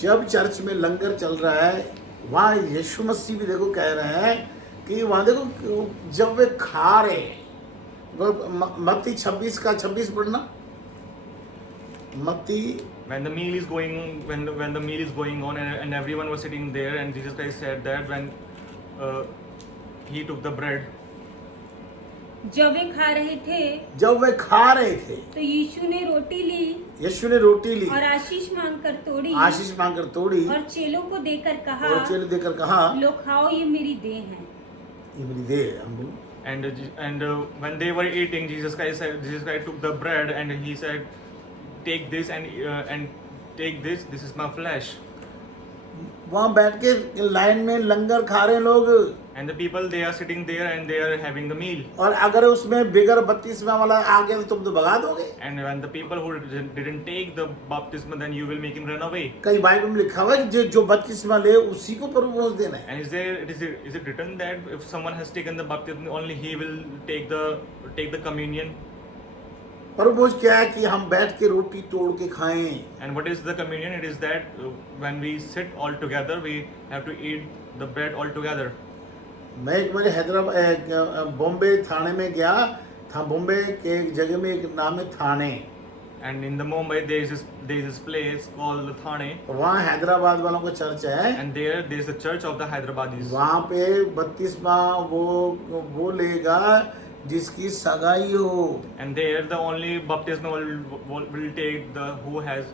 जब चर्च में लंगर चल रहा है, वहाँ यीशु मसीह भी देखो कह रहे हैं कि वहाँ देखो जब वे खा रहे, मत्ती 26 का 26 पढ़ना, मत्ती when the meal is going when the meal is going on and everyone was sitting there, and Jesus Christ said that when he took the bread, जब वे खा रहे थे तो यीशु ने रोटी ली और आशीष मांगकर तोड़ी और चेलों को देकर कहा, लो खाओ, ये मेरी देह है। and when they were eating, Jesus Christ took the bread and he said, take this and take this is my flesh. वहाँ बैठ के लाइन में लंगर खा रहे हैं लोग, and the people, they are sitting there and they are having the meal. और अगर उसमें बिगर बपतिस्मा वाला आ गया तो तुम तो भगा दोगे। and when the people who didn't take the baptism, then you will make him run away. कई बाइबल में लिखा हुआ है कि जो बपतिस्मा ले उसी को प्रभु देना है। and is it written that if someone has taken the baptism, only he will take the communion? प्रभु क्या है कि हम बैठ के रोटी तोड़ के खाएं। and what is the communion? It is that when we sit all together, we have to eat the bread all together. मैं एक बार हैदराबाद बॉम्बे थाने में गया था। बॉम्बे के एक जगह में एक नाम है थाने, and in the Mumbai there is this place called Thane, वहाँ हैदराबाद वालों का चर्च है, and there is the church of the Hyderabadis. वहाँ पे बपतिस्मा वो लेगा जिसकी सगाई हो, and there the only baptism will take the who has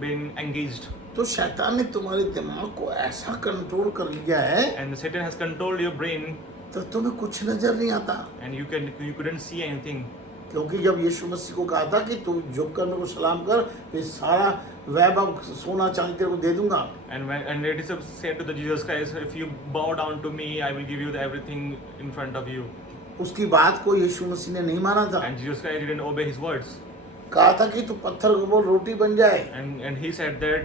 been engaged. तो शैतान ने तुम्हारे दिमाग को ऐसा कंट्रोल कर लिया है, and Satan has controlled your brain, तो तुम्हें कुछ नजर नहीं आता। and you couldn't see anything. क्योंकि जब यीशु मसीह को कहा था कि तू झुक कर मेरे को सलाम कर, मैं सारा वैभव सोना चांदी तेरे को दे दूंगा। and it is said to the Jesus Christ, if you bow down to me, I will give you everything in front of you. उसकी बात को यीशु मसीह ने नहीं माना था। and Jesus Christ didn't obey his words. कहा था कि तू पत्थर को बोल रोटी बन जाए। and he said that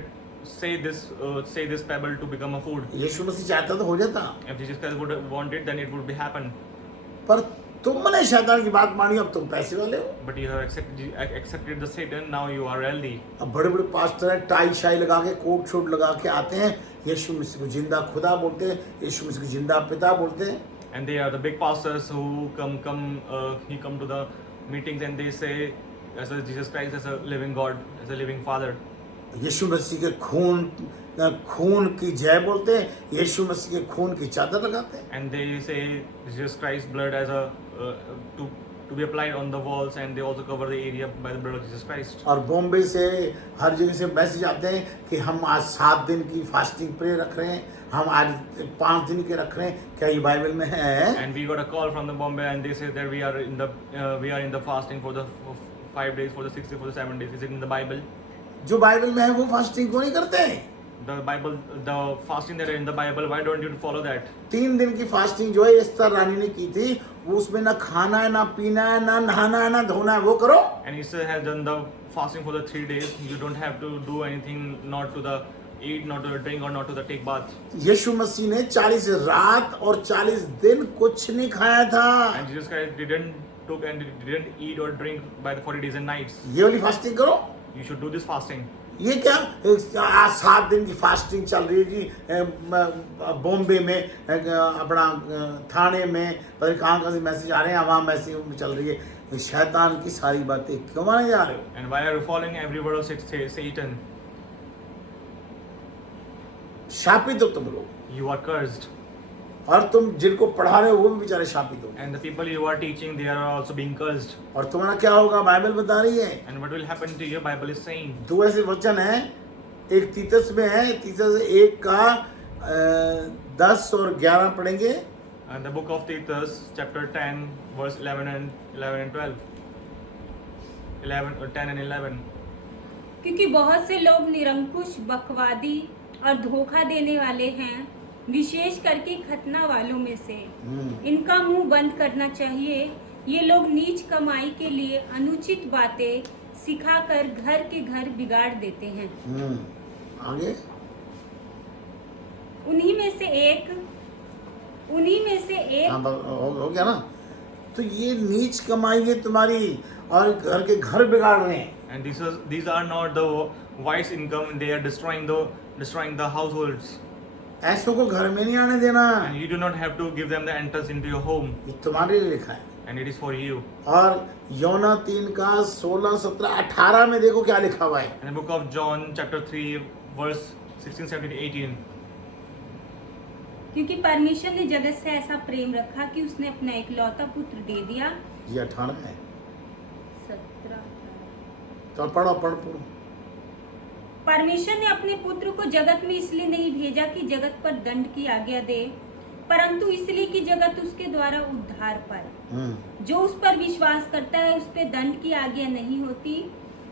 say this pebble to become a food. यीशु मसीह चाहता तो हो जाता। if Jesus Christ would want it, then it would be happen. पर तुमने शैतान की बात मानी, अब तुम पैसे वाले हो। but you have accepted the Satan, now you are wealthy. अब बड़े बड़े पास्टर हैं, टाई शाई लगा के कोट शोट लगा के आते हैं, यीशु मसीह को जिंदा खुदा बोलते हैं, यीशु मसीह को जिंदा पिता बोलते हैं। and they are the big pastors who come to the meetings and they say as a Jesus Christ as a living God, as a living Father. यीशु मसीह के खून की जय बोलते हैं, यीशु मसीह के खून की चादर लगाते हैं। and they say Jesus Christ's blood as a to be applied on the walls, and they also cover the area by the blood of Jesus Christ. और बॉम्बे से हर जगह से मैसेज आते हैं कि हम आज 7 दिन की फास्टिंग प्रे रख रहे हैं, हम आज 5 दिन के रख रहे हैं, क्या ये बाइबल में है? and we got a call from the Bombay and they say that we are in the fasting for the 5 days, for the 6 days, for the 7 days. Is it in the Bible? जो Bible में है वो fasting क्यों नहीं करते हैं? the fasting that are in the Bible, why don't you follow that? 3 दिन की फास्टिंग जो है एस्तर रानी ने की थी, वो उसमें ना खाना है, ना पीना है, ना नहाना है, ना धोना है, वो करो। and Esther has done the fasting for the 3 days. You don't have to do anything, not to the eat, not to the drink, or not to the take bath. यीशु मसीह ने 40 रात और 40 दिन कुछ नहीं खाया था। and Jesus Christ didn't eat or drink by the 40 days and nights. ये वाली फास्टिंग करो। You should do this fasting. ये क्या आज 7 दिन की फास्टिंग चल रही है जी बॉम्बे में, अपना थाने में, पता नहीं कहाँ से मैसेज आ रहे हैं, वहाँ मैसेज चल रही है। शैतान की सारी बातें क्यों माने जा रहे हो? and why are you following every word of Satan? शापित हो तुम लोग, You are cursed. और तुम जिनको पढ़ा रहे हो वो भी बेचारे शापित हो। and the people you are teaching, they are also being cursed. और तुम्हारा क्या होगा बाइबल बता रही है। and what will happen to you? Bible is saying. 2 ऐसे वचन है, एक तीतस में है, तीतस 1 का 10 और 11 पढ़ेंगे। and the book of Titus chapter 10 verse 11 and 12. 10 and 11. क्योंकि बहुत से लोग निरंकुश, बकवादी और धोखा देने वाले हैं, विशेष करके खतना वालों में से। इनका मुंह बंद करना चाहिए। ये लोग नीच कमाई के लिए अनुचित बातें सिखाकर घर के घर बिगाड़ देते हैं। आगे उन्हीं में से एक हो गया ना। तो ये नीच कमाई है तुम्हारी, और घर के घर बिगाड़ रहे हैं। And these are not the wise income. They are destroying the households. ऐसों को घर में नहीं आने देना, And you do not have to give them the entrance into your home. ये तुम्हारे लिए लिखा है। And it is for you. और योना 3 का 16, 17, 18 में देखो क्या लिखा हुआ है। In the book of John, chapter 3, verse 16, 17, 18. क्योंकि परमेश्वर ने जगत से ऐसा प्रेम रखा कि उसने अपना इकलौता पुत्र दे दिया। ये 18 है, 17। तो पढ़ो। परमेश्वर ने अपने पुत्र को जगत में इसलिए नहीं भेजा कि जगत पर दंड की आज्ञा दे, परंतु इसलिए कि जगत उसके द्वारा उद्धार पाए। जो उस पर विश्वास करता है उस पर दंड की आज्ञा नहीं होती,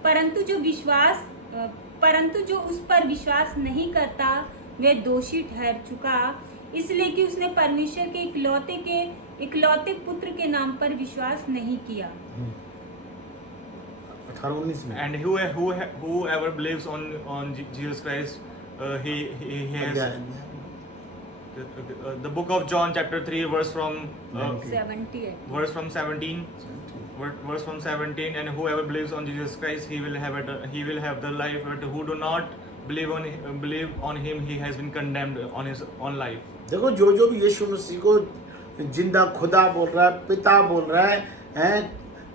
परंतु जो उस पर विश्वास नहीं करता वह दोषी ठहर चुका, इसलिए कि उसने परमेश्वर के इकलौते पुत्र के नाम पर विश्वास नहीं किया। 18-19 में। And whoever believes on Jesus Christ, he has the book of John, chapter 3, verse from 78। verse from 17. Verse from 17, and whoever believes on Jesus Christ, he will have the life. But who do not believe on him, he has been condemned on his own life. देखो जो भी यीशु मसीह को जिंदा खुदा बोल रहा है, पिता बोल रहा है,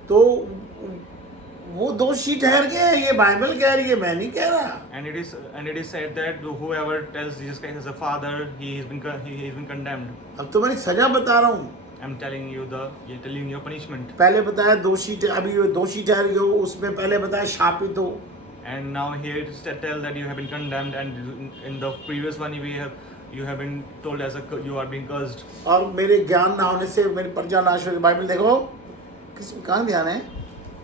तो वो दोषी ठहर गए। ये बाइबल कह रही है, मैं नहीं कह रहा। And it is said that whoever tells Jesus Christ as a father, he has been condemned. अब तुम्हारी सजा बता रहा हूँ। I'm telling you your punishment. पहले बताया दोषी, अभी दोषी ठहर गए हो, उसमें पहले बताया शापित हो। And now here it is tell that you have been condemned, and in the previous one you have been told as you are being cursed. और मेरे ज्ञान ना होने से मेरी प्रजा नाश होगी। बाइबल देखो कहाँ ध्यान है।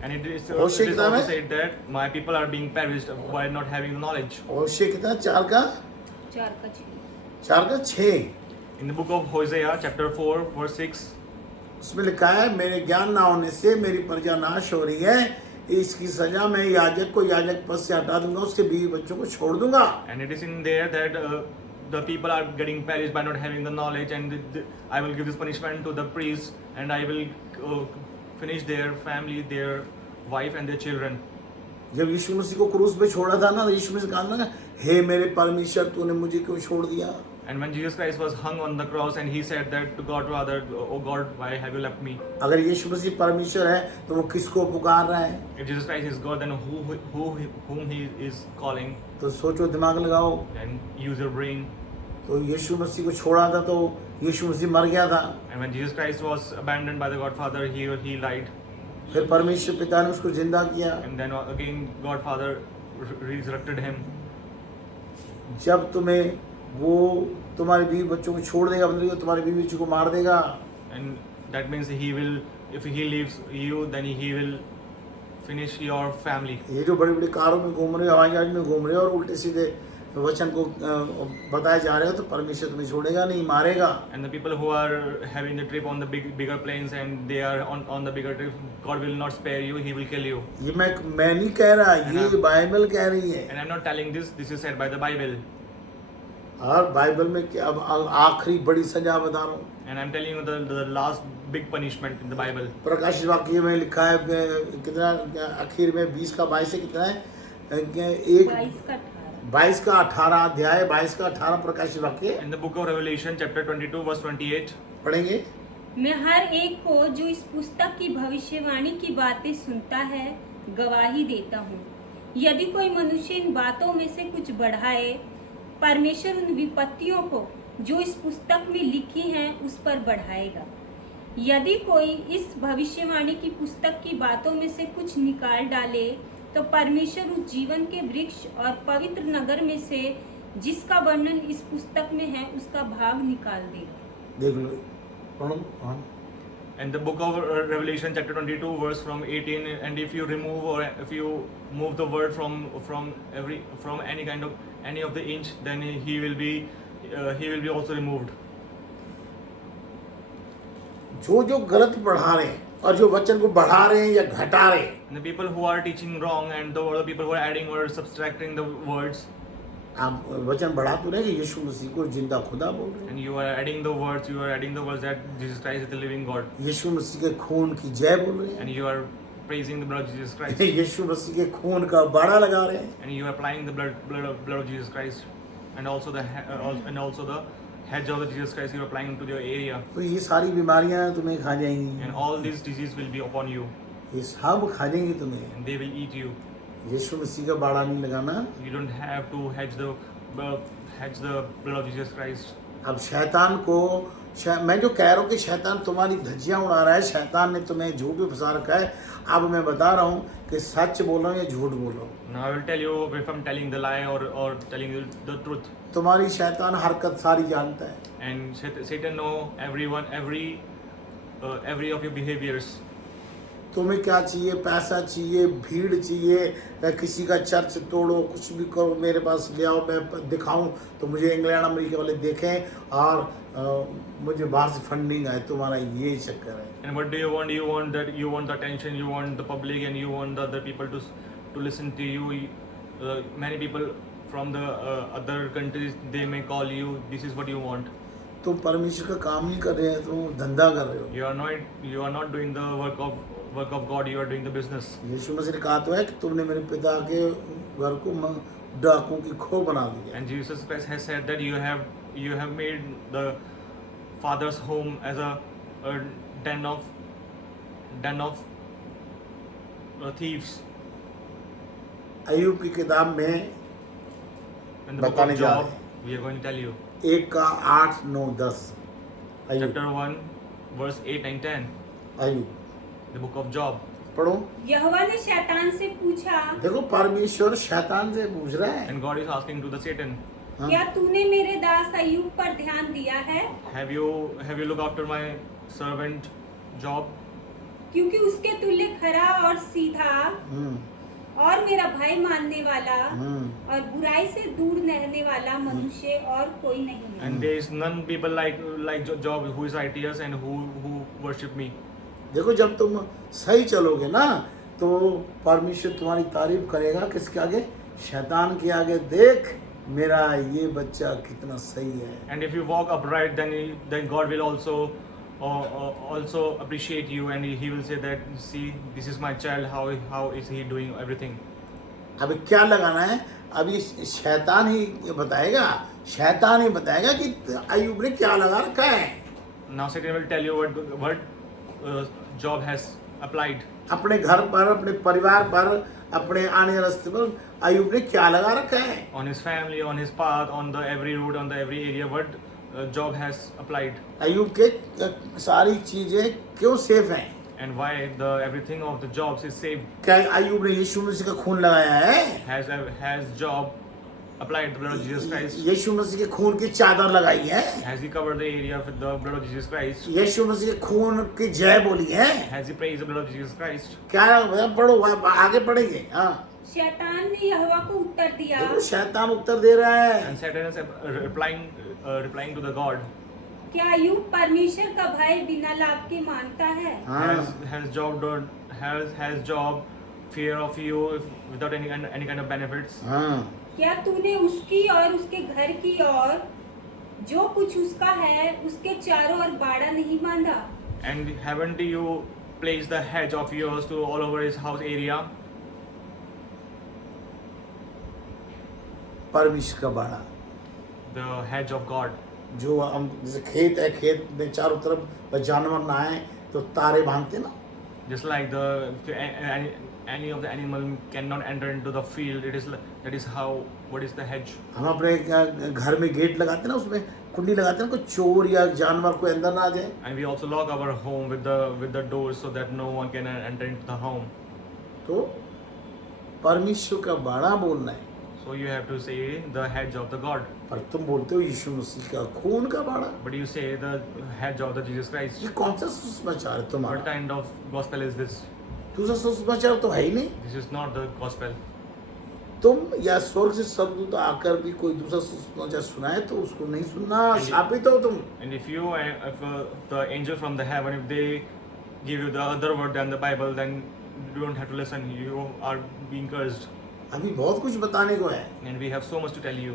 And it is Hoshea also किताब है? said that my people are being perished by not having the knowledge. होशे कितना 4 का 6। In the book of Hosea, chapter 4, verse 6, उसमें लिखा है मेरे ज्ञान ना होने से मेरी प्रजा नाश हो रही है, इसकी सजा मैं याजक को याजक पद से हटा दूंगा, उसके बीवी बच्चों को छोड़ दूंगा। and it is in there that the people are getting perished by not having the knowledge, and I will give this punishment to the priests, and I will finish their family, their wife and their children. जब यीशु मसीह को क्रूस पे छोड़ा था ना, तो यीशु मसीह कहा ना, हे मेरे परमेश्वर तूने मुझे क्यों छोड़ दिया। And when Jesus Christ was hung on the cross, and he said that to God, Father, oh God, why have you left me? अगर यीशु मसीह परमेश्वर है तो वो किसको पुकार रहा है? If Jesus Christ is God, then whom he is calling? तो सोचो, दिमाग लगाओ। And use your brain. तो यीशु मसीह को छोड़ा था तो यीशु मसीह मर गया था। And when Jesus Christ was abandoned by the Godfather, he lied. फिर परमेश्वर पिता ने उसको जिंदा किया। And then again Godfather resurrected him. जब तुम्हें वो तुम्हारे बीवी बच्चों को छोड़ देगा, मतलब तुम्हारे बीवी बच्चों को मार देगा। And that means he will, if he leaves you, then he will finish your family. ये जो बड़े बड़े कारों में घूम रहे हो, हवाई जहाज में घूम रहे हो और उल्टे सीधे वचन को बताए जा रहे हो, तो परमेश्वर तुम्हें छोड़ेगा नहीं, मारेगा। And the people who are having the trip on the bigger planes, and they are on the bigger trip, God will not spare you, he will kill you. ये मैं नहीं कह रहा, ये बाइबल कह रही है। And I'm not telling this is said by the Bible. और बाइबल में क्या अब आखिरी बड़ी सजा बता रहा हूँ। And I'm telling you the last big punishment in the Bible. प्रकाशित वाक्य में लिखा है कितना, आखिर में 20 का 22 से कितना है, 22 का 18 अध्याय, 22 का 18 प्रकाशित वाक्य। In the book of Revelation, chapter 22, verse 28. पढ़ेंगे। मैं हर एक को जो इस पुस्तक की भविष्यवाणी की बातें सुनता है गवाही देता हूँ। यदि कोई मनुष्य इन बातों में से कुछ बढ़ाए, परमेश्वर उन विपत्तियों को जो इस पुस्तक में लिखी हैं उस पर बढ़ाएगा। यदि कोई इस भविष्यवाणी की पुस्तक की बातों में से कुछ निकाल डाले, तो परमेश्वर उस जीवन के वृक्ष और पवित्र नगर में से जिसका वर्णन इस पुस्तक में है उसका भाग निकाल देगा। देख लो, पढ़ो। हाँ। And the book of Revelation, chapter 22, verse from 18, and if you move the word from any of the inch, then he will be also removed. जो गलत पढ़ा रहे हैं और जो वचन को बढ़ा रहे हैं या घटा रहे हैं, And the people who are teaching wrong, and the people who are adding or subtracting the words, आप वचन बढ़ा तो रहे कि यीशु मसीह को जिंदा खुदा बोल रहे हैं, and you are adding the words that Jesus Christ is the living God, यीशु मसीह के खून की जय बोल रहे and हैं, you are praising the blood of Jesus Christ, यीशु मसीह के खून का बाड़ा लगा रहे हैं, and you are applying the blood of Jesus Christ, and also the hedge of the Jesus Christ you are applying into your area, तो ये सारी बीमारियां तुम्हें खा जाएंगी, and all these diseases will be upon you, ये सब खा जाएंगी तुम्हें। and they will eat you. यीशु मसीह का बाड़ा नहीं लगाना। You don't have to hedge the blood of Jesus Christ. अब शैतान को मैं जो कह रहा हूँ कि शैतान तुम्हारी धज्जियाँ उड़ा रहा है, शैतान ने तुम्हें झूठ में फंसा रखा है। अब मैं बता रहा हूँ कि सच बोलो या झूठ बोलो। Now I will tell you if I'm telling the lie or telling you the truth. तुम्हारी शैतान हरकत सारी जानता है। And Satan know every of your behaviors. तुम्हें क्या चाहिए? पैसा चाहिए, भीड़ चाहिए, या किसी का चर्च तोड़ो, कुछ भी करो, मेरे पास ले आओ, मैं दिखाऊं तो मुझे इंग्लैंड अमेरिका वाले देखें और मुझे बाहर से फंडिंग आए। तुम्हारा ये चक्कर है। And what do you want? You want the attention, you want the public, and you want the other people to listen to you. Many people from the other countries, they may call you. This is what you want. तुम परमेश्वर का काम नहीं कर रहे हैं, तुम धंधा कर रहे हो। You are not doing the work of God. You are doing the business. यीशु मसीह ने कहा तो है कि तुमने मेरे पिता के घर को डाकुओं की खो बना दिया। And Jesus Christ has said that you have made the Father's home as a den of thieves. अय्यूब की किताब में In the book बताने of जा Job, रहे हैं। we are going to tell you. 1 का 8, 9, 10 अय्यूब। Chapter 1, verse 8 and 10. Ayyub The book of Job. पढ़ो। यहोवा ने शैतान से पूछा, देखो परमेश्वर शैतान से पूछ रहा है। And God is asking to the Satan, हाँ? क्या तूने मेरे दास अय्यूब पर ध्यान दिया है? have you looked after my servant Job? क्योंकि उसके तुल्य खरा और सीधा हम्म, और मेरा भय मानने वाला हम्म। और बुराई से दूर रहने वाला मनुष्य और कोई नहीं है। And there is none people like Job who is righteous and who worship me. देखो जब तुम सही चलोगे ना तो परमेश्वर तुम्हारी तारीफ करेगा। किसके आगे? शैतान के आगे। देख मेरा ये बच्चा कितना सही है। And if you walk upright, then God will also appreciate you, and He will say that, see, this is my child. How is he doing everything? अभी क्या लगाना है? अभी शैतान ही बताएगा। शैतान ही बताएगा कि अय्यूब ने क्या लगा रखा है। Now Satan will tell you what Job has applied. अपने घर पर, अपने परिवार पर, अपने आने रास्ते पर अय्यूब ने क्या लगा रखा है। On his family, on his path, on the every route, on the every area, what Job has applied, अय्यूब के सारी चीजें क्यों सेफ हैं? and why the everything of the Jobs is saved. क्या अय्यूब ने यीशु मसीह का खून लगाया है? Has Job applied the blood of Jesus Christ? यीशु मसीह के खून की चादर लगाई है? Has he covered the area with the blood of Jesus Christ? यीशु मसीह के खून की जय बोली है? Has he praised the blood of Jesus Christ? क्या पढ़ो, आगे पढ़ेंगे। हाँ, शैतान ने यहोवा को उत्तर दिया, देखो शैतान उत्तर दे रहा है। And Satan is replying to the God. क्या अय्यूब परमेश्वर का भय बिना लाभ के मानता है? हाँ, Has Job fear of you without any kind of benefits? हाँ, क्या तूने उसकी और उसके घर की और जो कुछ उसका है उसके चारों ओर बाड़ा नहीं बांधा? And haven't you placed the hedge of yours to all over his house area? परमेश्वर का बाड़ा, The hedge of God. जो हम जैसे खेत है, खेत में चारों तरफ जानवर ना आए तो तारे बांधते ना। Just like any of the animal cannot enter into the field, that is how, what is the hedge? हम अपने घर में गेट लगाते ना, उसमें कुंडी लगाते ना, कोई चोर या जानवर कोई अंदर ना आ जाए। And we also lock our home with the doors so that no one can enter into the home. तो परमेश्वर का बाड़ा बोलना है। So you have to say the hedge of the God. पर तुम बोलते हो यीशु मसीह का खून का बाड़ा। But you say the hedge of the Jesus Christ. ये कौन सा सुसमाचार है What तुम्हारा? kind of gospel is this? दूसरा सुसमाचार तो है ही नहीं। This is not the gospel. तुम या स्वर्ग से स्वर्गदूत आकर भी कोई दूसरा सुसमाचार सुनाए तो उसको नहीं सुनना, शापित हो तुम। And if the angel from the heaven, if they give you the other word than the Bible, then you don't have to listen. You are being cursed. अभी बहुत कुछ बताने को है, And we have so much to tell you.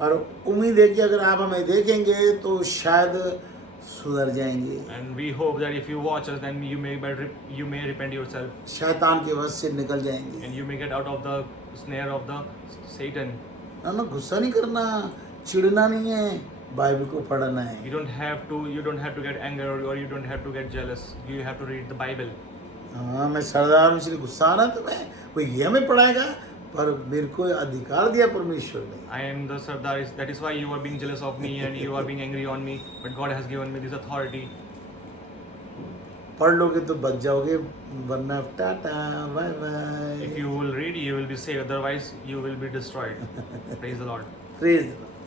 और उम्मीद है कि अगर आप हमें देखेंगे तो शायद सुधर जाएंगे, And we hope that if you watch us, then you may repent yourself, शैतान के वश से निकल जाएंगे। and you may get out of the snare of the Satan. ना गुस्सा नहीं करना, चिढ़ना नहीं है, बाइबल को पढ़ना है। You don't have to get anger, or you don't have to get jealous. You have to read the Bible. हाँ, मैं सरदार हूँ इसलिए गुस्सा आ रहा तो मैं कोई ये हमें पढ़ाएगा, पर मेरे को अधिकार दिया परमेश्वर ने। I am the Sardar. That is why you are being jealous of me and you are being angry on me. But God has given me this authority. पढ़ लोगे तो बच जाओगे, वरना tata bye bye. If you will read, you will be saved. Otherwise, you will be destroyed. Praise the Lord. Praise